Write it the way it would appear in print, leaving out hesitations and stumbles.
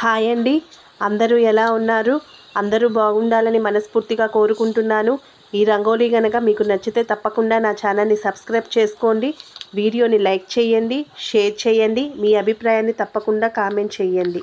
Hi అండి, అందరూ ఎలా ఉన్నారు? అందరూ బాగుండాలని మనస్ఫూర్తిగా కోరుకుంటున్నాను. ఈ రంగోలీ గనక మీకు నచ్చితే తప్పకుండా నా ఛానల్ని సబ్స్క్రైబ్ చేసుకోండి. వీడియోని లైక్ చేయండి, షేర్ చేయండి. మీ అభిప్రాయాన్ని తప్పకుండా కామెంట్ చేయండి.